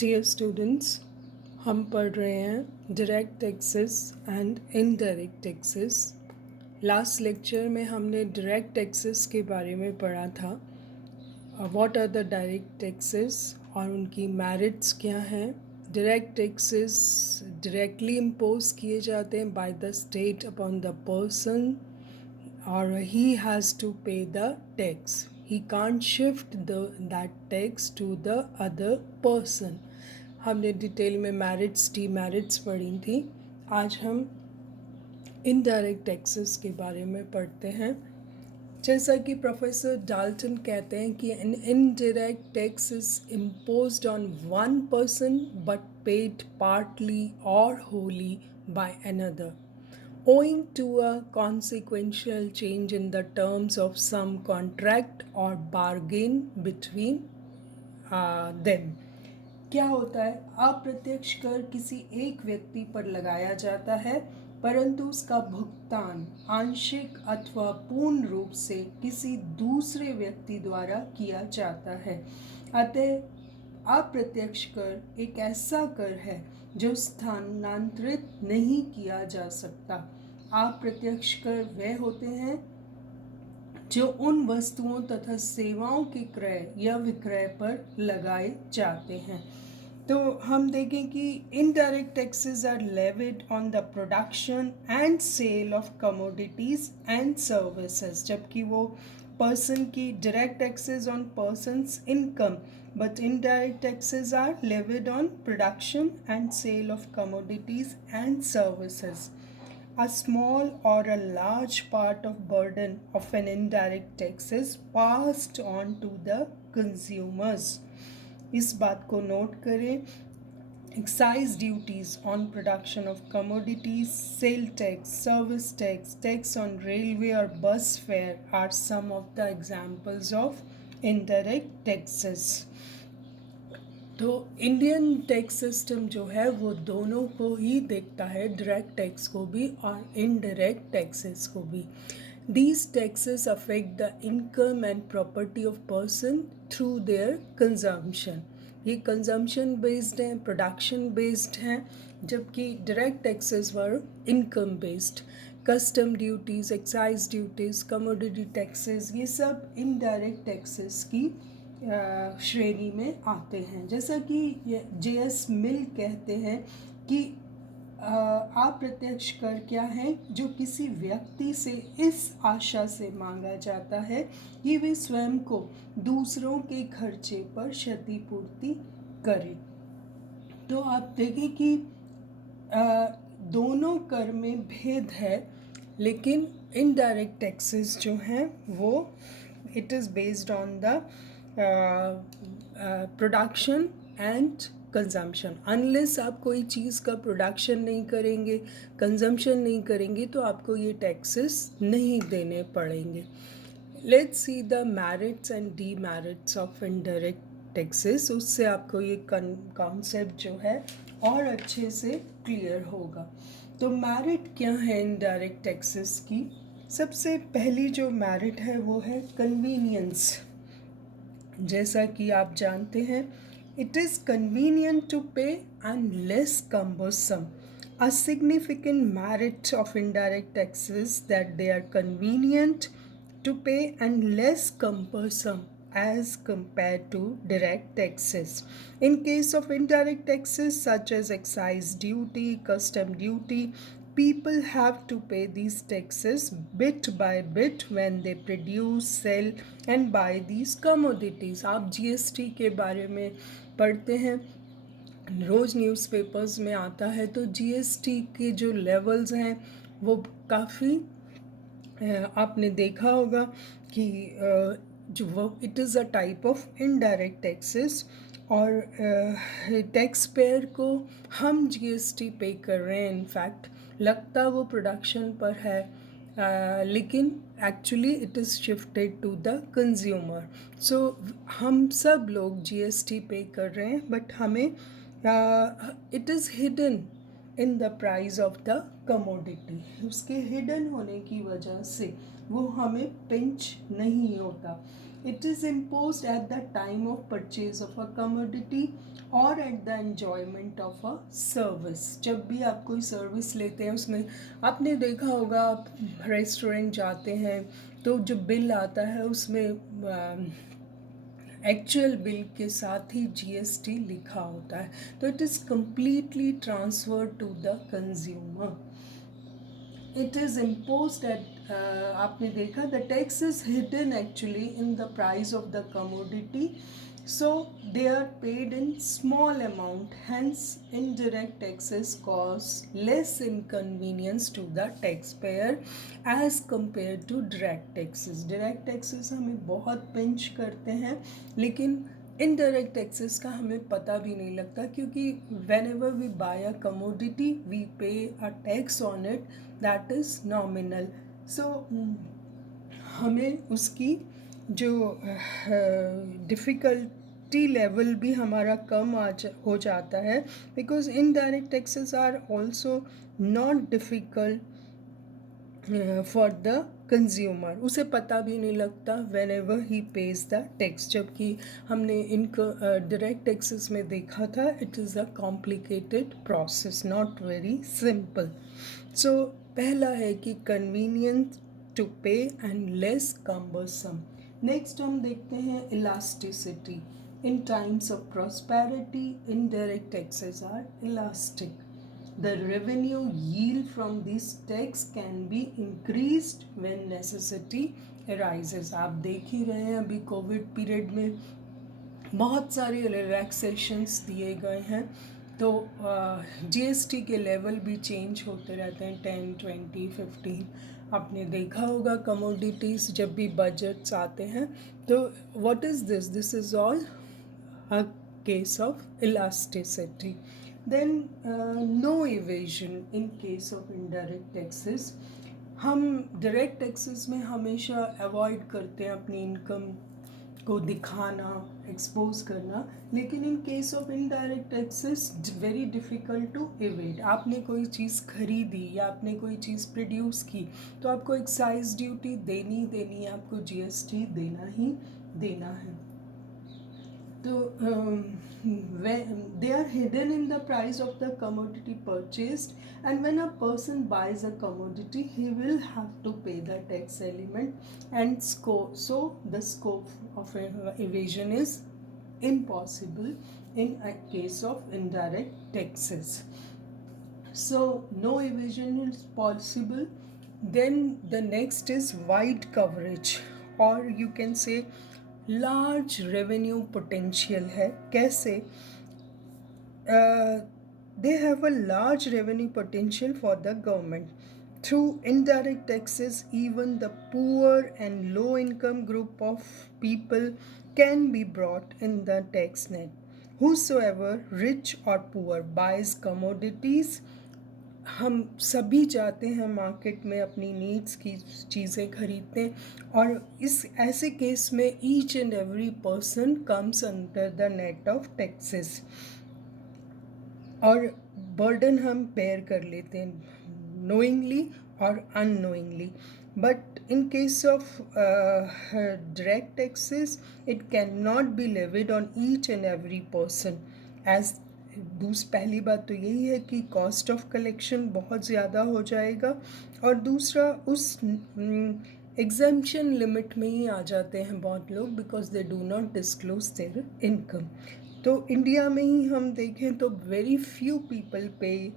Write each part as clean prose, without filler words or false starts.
Dear students, हम पढ़ रहे हैं direct taxes and indirect taxes. Last lecture में हमने डायरेक्ट टैक्सेस के बारे में पढ़ा था। What are the direct taxes और उनकी मेरिट्स क्या हैं। डायरेक्ट टैक्सेस डायरेक्टली इम्पोज किए जाते हैं by the state upon the person or he has to pay the tax. He can't shift that tax to the other person. हमने detail में merits demerits पढ़ी थी। आज हम इनडायरेक्ट टैक्सेस के बारे में पढ़ते हैं। जैसा कि प्रोफेसर डाल्टन कहते हैं कि an indirect tax is imposed on one person but paid partly or wholly by another, owing to a consequential change in the terms of some contract or bargain between them. क्या होता है? अप्रत्यक्ष कर किसी एक व्यक्ति पर लगाया जाता है, परंतु उसका भुगतान आंशिक अथवा पूर्ण रूप से किसी दूसरे व्यक्ति द्वारा किया जाता है। अतः अप्रत्यक्ष कर एक ऐसा कर है जो स्थानांतरित नहीं किया जा सकता। अप्रत्यक्ष कर वह होते हैं जो उन वस्तुओं तथा सेवाओं के क्रय या विक्रय पर लगाए जाते हैं। तो हम देखें कि indirect taxes are levied on the production and sale of commodities and services, जबकि वो पर्सन की direct taxes on person's income, but indirect taxes are levied on production and sale of commodities and services. A small or a large part of burden of an indirect tax is passed on to the consumers. इस बात को note करें। Excise duties on production of commodities, sale tax, service tax, tax on railway or bus fare are some of the examples of indirect taxes. तो Indian tax system जो है वो दोनों को ही देखता है, डायरेक्ट टैक्स को भी और इनडायरेक्ट टैक्सेस को भी। These taxes affect the income and property of person through their consumption. ये कंजम्पशन बेस्ड हैं, प्रोडक्शन बेस्ड हैं, जबकि direct taxes were income based. Custom duties, excise duties, commodity taxes, ये सब इनडायरेक्ट टैक्सेस की श्रेणी में आते हैं। जैसा कि JS मिल कहते हैं कि अप्रत्यक्ष कर क्या है, जो किसी व्यक्ति से इस आशा से मांगा जाता है कि वे स्वयं को दूसरों के खर्चे पर क्षतिपूर्ति करे। तो आप देखें कि दोनों कर में भेद है, लेकिन इनडायरेक्ट टैक्सेस जो हैं वो it is based on the production and consumption. Unless आप कोई चीज़ का प्रोडक्शन नहीं करेंगे, कंजम्पशन नहीं करेंगे, तो आपको ये टैक्सेस नहीं देने पड़ेंगे। Let's see the merits and demerits of indirect taxes. उससे आपको ये कॉन्सेप्ट जो है और अच्छे से क्लियर होगा। तो मेरिट क्या है इनडायरेक्ट टैक्सेस की? सबसे पहली जो मेरिट है वो है कन्वीनियंस। जैसा कि आप जानते हैं, it is convenient to pay and less cumbersome. A significant merit of indirect taxes that they are convenient to pay and less cumbersome as compared to direct taxes. In case of indirect taxes such as excise duty, custom duty, people have to pay these taxes bit by bit when they produce, sell and buy these commodities. आप GST के बारे में पढ़ते हैं, रोज़ newspapers में आता है। तो GST के जो लेवल्स हैं वो काफ़ी आपने देखा होगा कि जो वो it is a type of indirect taxes, और टैक्स पेयर को हम GST पे कर रहे हैं। इनफैक्ट लगता वो प्रोडक्शन पर है, लेकिन actually it is shifted to the consumer. So हम सब लोग GST पे कर रहे हैं, बट हमें it is hidden in the price of the commodity. उसके हिडन होने की वजह से वो हमें पिंच नहीं होता। It is imposed at the time of purchase of a commodity और at the enjoyment of a service. जब भी आप कोई सर्विस लेते हैं उसमें आपने देखा होगा, आप रेस्टोरेंट जाते हैं तो जो बिल आता है उसमें एक्चुअल बिल के साथ ही जीएसटी लिखा होता है. तो it is completely transfer to the consumer. It is imposed at आपने देखा the tax is hidden actually in the price of the commodity, so they are paid in small amount, hence indirect taxes cause less inconvenience to the taxpayer as compared to direct taxes. Direct taxes हमें बहुत pinch करते हैं, लेकिन indirect taxes का हमें पता भी नहीं लगता, क्योंकि whenever we buy a commodity we pay a tax on it that is nominal. So हमें उसकी जो डिफ़िकल्टी लेवल भी हमारा कम हो जाता है, because indirect taxes are also not difficult for the consumer. उसे पता भी नहीं लगता whenever he pays the tax. जबकि हमने इनको डायरेक्ट टैक्सेस में देखा था it is a complicated process, not very simple. So पहला है कि convenience to pay and less cumbersome. Next हम देखते हैं elasticity. In times of prosperity indirect taxes are elastic. The revenue yield from this tax can be increased when necessity arises. आप देख ही रहे हैं अभी कोविड पीरियड में बहुत सारे रिलैक्सेशंस दिए गए हैं, तो जीएसटी के लेवल भी चेंज होते रहते हैं 10, 20, 15. आपने देखा होगा कमोडिटीज़ जब भी बजट्स आते हैं तो what is this? This is all a case of elasticity. Then no evasion in case of indirect taxes. हम डायरेक्ट टैक्सेस में हमेशा अवॉइड करते हैं अपनी इनकम को दिखाना, एक्सपोज करना, लेकिन in case of indirect taxes very difficult to evade. आपने कोई चीज़ खरीदी या आपने कोई चीज़ प्रोड्यूस की तो आपको एक्साइज ड्यूटी देनी है, आपको जीएसटी देना ही देना है. So they are hidden in the price of the commodity purchased, and when a person buys a commodity he will have to pay the tax element and scope. So the scope of evasion is impossible in a case of indirect taxes. So no evasion is possible. Then the next is wide coverage, or you can say large revenue potential है. कैसे? They have a large revenue potential for the government. Through indirect taxes even the poor and low income group of people can be brought in the tax net. whosoever rich or poor buys commodities. हम सभी जाते हैं market में अपनी needs की चीज़ें खरीदते हैं, और इस ऐसे केस में each and every person comes under the net of taxes, और बर्डन हम बेयर कर लेते हैं नोइंगली और unknowingly. But in case of direct taxes it can not be levied on each and every person. As पहली बात तो यही है कि कॉस्ट ऑफ कलेक्शन बहुत ज़्यादा हो जाएगा, और दूसरा उस एग्जेम्पशन लिमिट में ही आ जाते हैं बहुत लोग, because they do not disclose there income. तो इंडिया में ही हम देखें तो वेरी फ्यू पीपल पे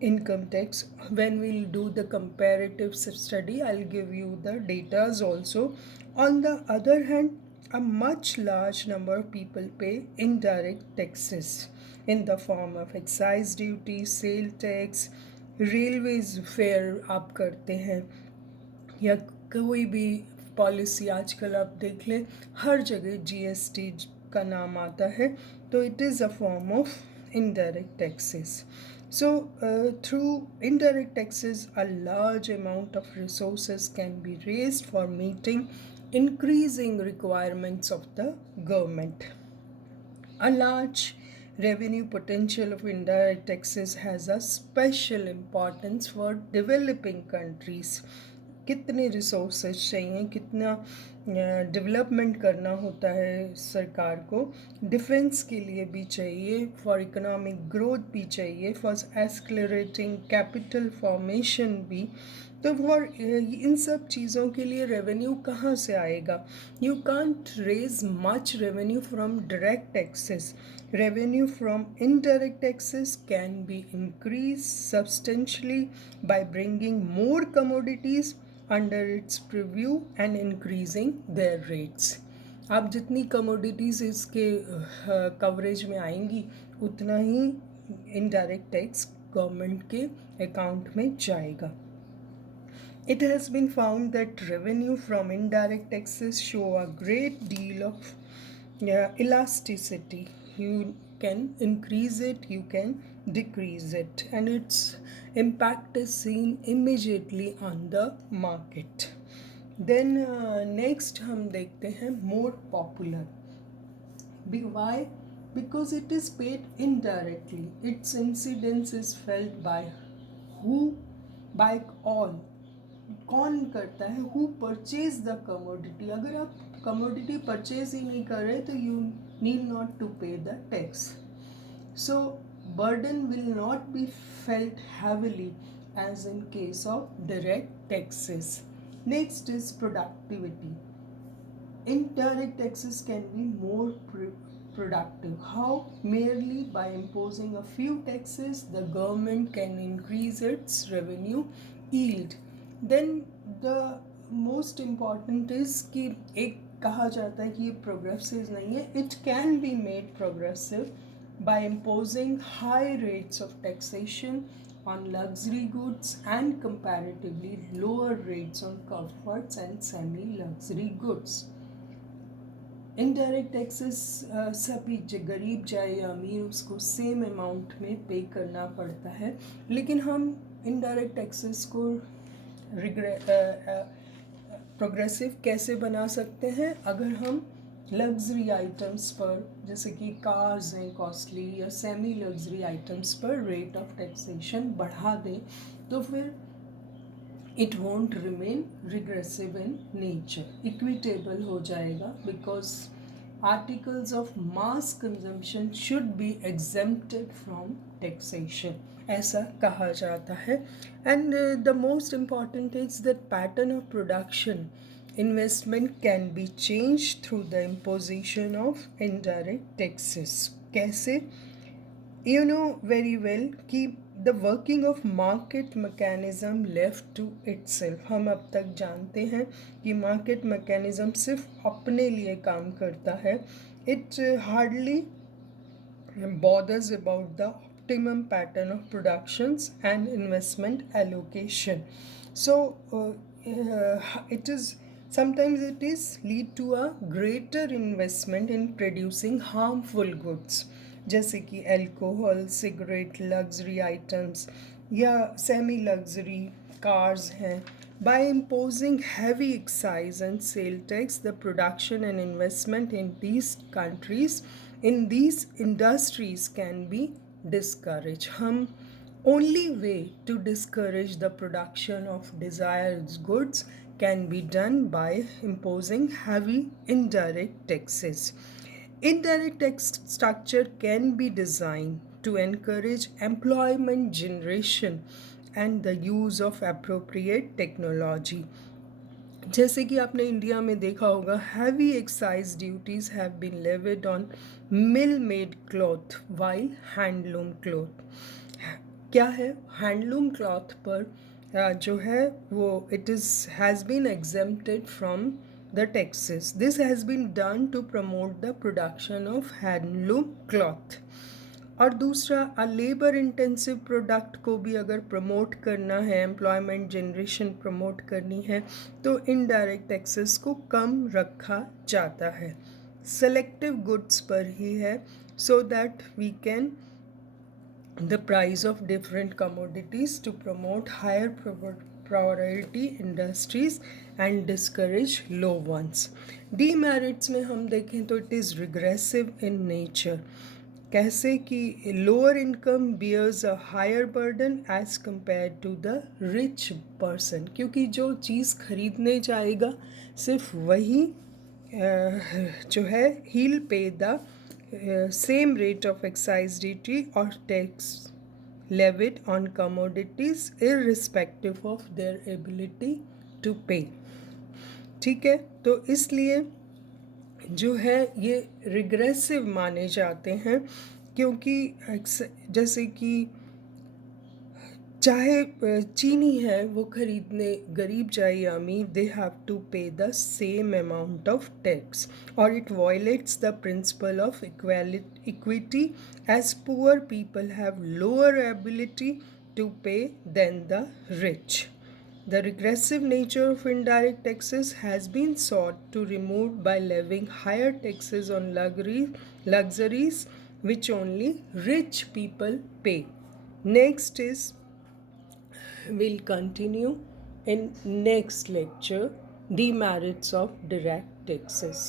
income tax. When we'll do the comparative study I'll give you the datas also. On the other hand, a much large number of people pay indirect taxes in the form of excise duty, sale tax, railways fare आप करते हैं, या कोई भी policy आजकल आप देख लें हर जगह जीएसटी का नाम आता है, तो it is a form of indirect taxes. So through indirect taxes a large amount of resources can be raised for meeting increasing requirements of the government. A large revenue potential of indirect taxes has a special importance for developing countries. कितने resources चाहिए, कितना development करना होता है सरकार को, defence के लिए भी चाहिए, फॉर इकोनॉमिक ग्रोथ भी चाहिए, फॉर एक्सलरेटिंग कैपिटल फॉर्मेशन भी। तो फॉर इन सब चीज़ों के लिए रेवेन्यू कहाँ से आएगा? You can't raise much revenue from direct taxes. Revenue from indirect taxes can be increased substantially by bringing more commodities under its purview and increasing their rates. अब जितनी कमोडिटीज़ इसके कवरेज में आएंगी उतना ही इनडायरेक्ट टैक्स गवर्नमेंट के account में जाएगा. It has been found that revenue from indirect taxes show a great deal of elasticity. You can increase it, you can decrease it, and its impact is seen immediately on the market. Then next हम देखते हैं more popular. Why? Because it is paid indirectly. Its incidence is felt by who? By all. कौन करता है? Who purchase the commodity. अगर आप commodity purchase ही नहीं कर रहे तो you need not to pay the tax. So burden will not be felt heavily as in case of direct taxes. Next is productivity. Indirect taxes can be more productive. How? Merely by imposing a few taxes, the government can increase its revenue yield. Then the most important is कि एक कहा जाता है कि ये progressive नहीं है. It can be made progressive by imposing high rates of taxation on luxury goods and comparatively lower rates on comforts and semi-luxury goods. Indirect taxes सभी गरीब चाहे या अमीर उसको सेम अमाउंट में पे करना पड़ता है. लेकिन हम इनडायरेक्ट टैक्सेस को प्रोग्रेसिव कैसे बना सकते हैं? अगर हम लग्जरी आइटम्स पर, जैसे कि कार्स हैं कॉस्टली, या सेमी लग्जरी आइटम्स पर रेट ऑफ टैक्सेशन बढ़ा दें तो फिर it won't remain regressive in nature, equitable हो जाएगा, because articles of mass consumption should be exempted from taxation, ऐसा कहा जाता है. And the most important is that pattern of production investment can be changed through the imposition of indirect taxes. कैसे? You know very well कि the working of market mechanism left to itself. हम अब तक जानते हैं कि market mechanism सिर्फ अपने लिए काम करता है. It hardly bothers about the optimum pattern of productions and investment allocation. So it is sometimes it is lead to a greater investment in producing harmful goods, जैसे कि अल्कोहल, सिगरेट, लग्जरी आइटम्स या semi luxury cars हैं. By imposing heavy excise and sale tax, the production and investment in these countries, in these industries can be discouraged. हम only way to discourage the production of desired goods can be done by imposing heavy indirect taxes. Indirect tax structure can be designed to encourage employment generation and the use of appropriate technology. जैसे कि आपने India में देखा होगा, heavy excise duties have been levied on mill made cloth while handloom cloth. क्या है? Handloom cloth पर जो है वो it is has been exempted from the taxes. This has been done to promote the production of handloom cloth. और दूसरा, a labor intensive product को भी अगर प्रमोट करना है, एम्प्लॉयमेंट जनरेशन प्रमोट करनी है, तो इनडायरेक्ट टैक्सेस को कम रखा जाता है. सेलेक्टिव गुड्स पर ही है, so that we can the price of different commodities to promote higher priority industries and discourage low ones. Demerits में हम देखें तो it is regressive in nature. कैसे कि lower income bears a higher burden as compare to the rich person, क्योंकि जो चीज़ खरीदने जाएगा सिर्फ वही जो है he'll पे the same rate of excise duty और tax levied on commodities irrespective of their ability to pay. ठीक है, तो इसलिए जो है ये रिग्रेसिव माने जाते हैं, क्योंकि जैसे कि चाहे चीनी है वो खरीदने गरीब जाए या अमीर, they have to pay the same amount of tax, और it violates the principle of equity as poor people have lower ability to pay than the rich. The regressive nature of indirect taxes has been sought to remove by levying higher taxes on luxuries which only rich people pay. Next is, we'll continue in next lecture, demerits of direct taxes.